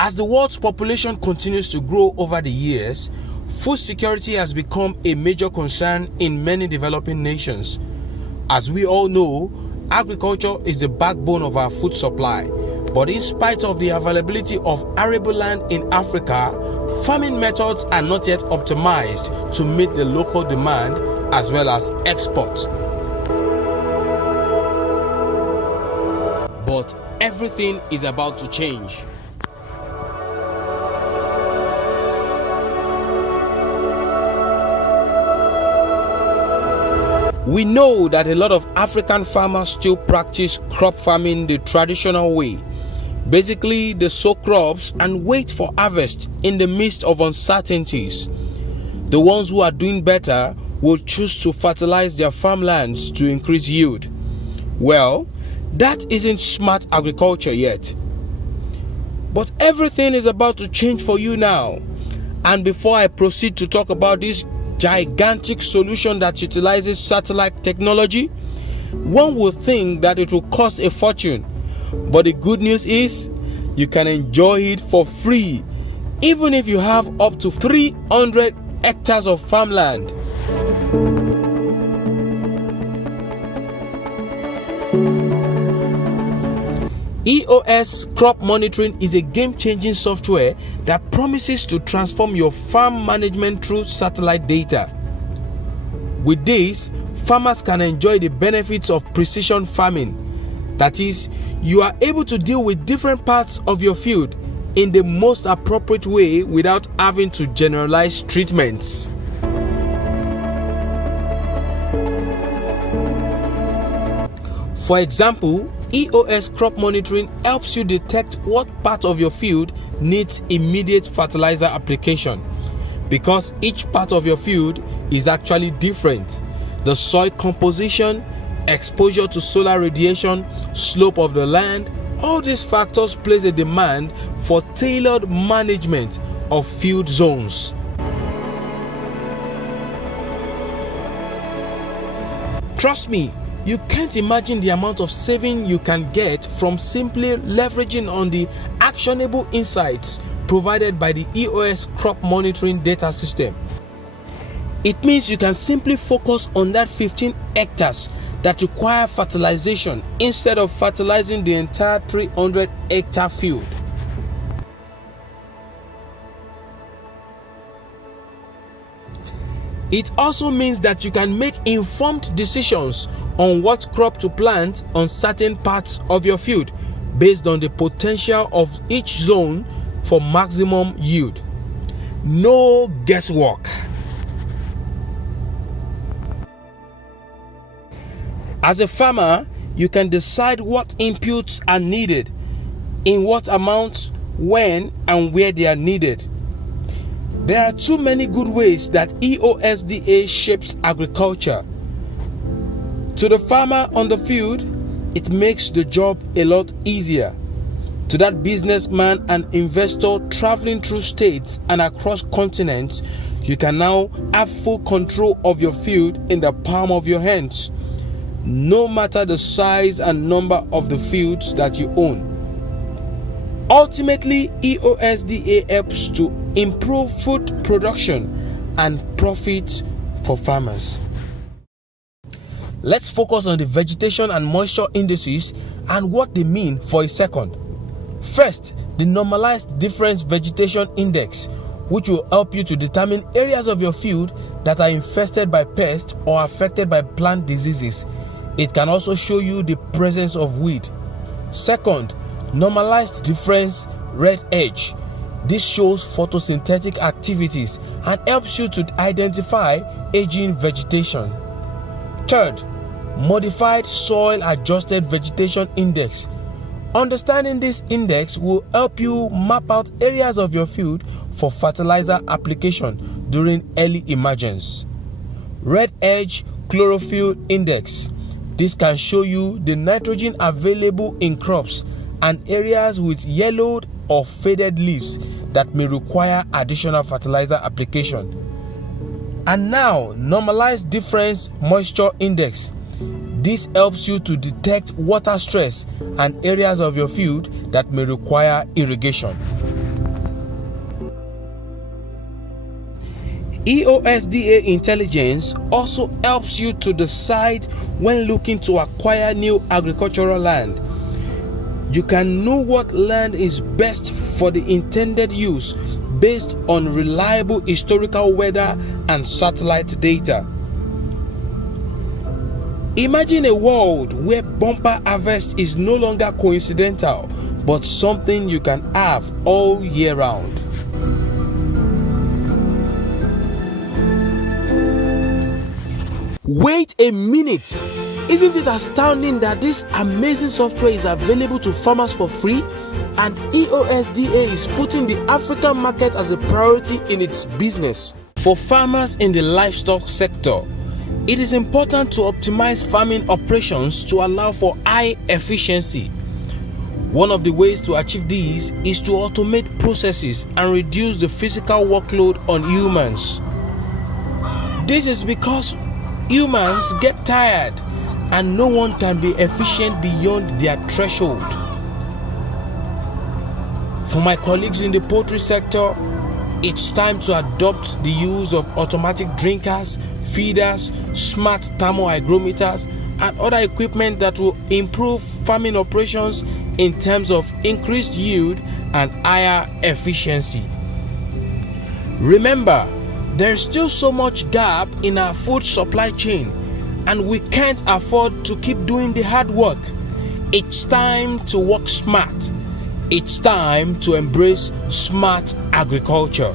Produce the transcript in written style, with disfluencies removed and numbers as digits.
As the world's population continues to grow over the years, food security has become a major concern in many developing nations. As we all know, agriculture is the backbone of our food supply. But in spite of the availability of arable land in Africa, farming methods are not yet optimized to meet the local demand as well as exports. But everything is about to change. We know that a lot of African farmers still practice crop farming the traditional way. Basically, they sow crops and wait for harvest in the midst of uncertainties. The ones who are doing better will choose to fertilize their farmlands to increase yield. Well, that isn't smart agriculture yet. But everything is about to change for you now. And before I proceed to talk about this gigantic solution that utilizes satellite technology, one would think that it will cost a fortune. But the good news is, you can enjoy it for free, even if you have up to 300 hectares of farmland. EOSDA Crop Monitoring is a game-changing software that promises to transform your farm management through satellite data. With this, farmers can enjoy the benefits of precision farming. That is, you are able to deal with different parts of your field in the most appropriate way without having to generalize treatments. For example, EOSDA Crop Monitoring helps you detect what part of your field needs immediate fertilizer application, because each part of your field is actually different. The soil composition, exposure to solar radiation, slope of the land, all these factors place a demand for tailored management of field zones. Trust me, you can't imagine the amount of saving you can get from simply leveraging on the actionable insights provided by the EOSDA Crop Monitoring data system. It means you can simply focus on that 15 hectares that require fertilization instead of fertilizing the entire 300 hectare field. It also means that you can make informed decisions on what crop to plant on certain parts of your field based on the potential of each zone for maximum yield. No guesswork. As a farmer, you can decide what inputs are needed, in what amount, when, and where they are needed. There are too many good ways that EOSDA shapes agriculture. To the farmer on the field, it makes the job a lot easier. To that businessman and investor traveling through states and across continents, you can now have full control of your field in the palm of your hands, no matter the size and number of the fields that you own. Ultimately, EOSDA helps to improve food production and profit for farmers. Let's focus on the vegetation and moisture indices and what they mean for a second. First, the normalized difference vegetation index, which will help you to determine areas of your field that are infested by pests or affected by plant diseases. It can also show you the presence of weed. Second, normalized difference red edge. This shows photosynthetic activities and helps you to identify aging vegetation. Third, modified soil adjusted vegetation index. Understanding this index will help you map out areas of your field for fertilizer application during early emergence. Red edge chlorophyll index. This can show you the nitrogen available in crops and areas with yellowed or faded leaves that may require additional fertilizer application. And now, normalized difference moisture index. This helps you to detect water stress and areas of your field that may require irrigation. EOSDA intelligence also helps you to decide when looking to acquire new agricultural land. You can know what land is best for the intended use based on reliable historical weather and satellite data. Imagine a world where bumper harvest is no longer coincidental, but something you can have all year round. Wait a minute! Isn't it astounding that this amazing software is available to farmers for free? And EOSDA is putting the African market as a priority in its business. For farmers in the livestock sector, it is important to optimize farming operations to allow for high efficiency. One of the ways to achieve this is to automate processes and reduce the physical workload on humans. This is because humans get tired and no one can be efficient beyond their threshold. For my colleagues in the poultry sector, it's time to adopt the use of automatic drinkers, feeders, smart thermohygrometers, and other equipment that will improve farming operations in terms of increased yield and higher efficiency. Remember, there is still so much gap in our food supply chain, and we can't afford to keep doing the hard work. It's time to work smart. It's time to embrace smart agriculture.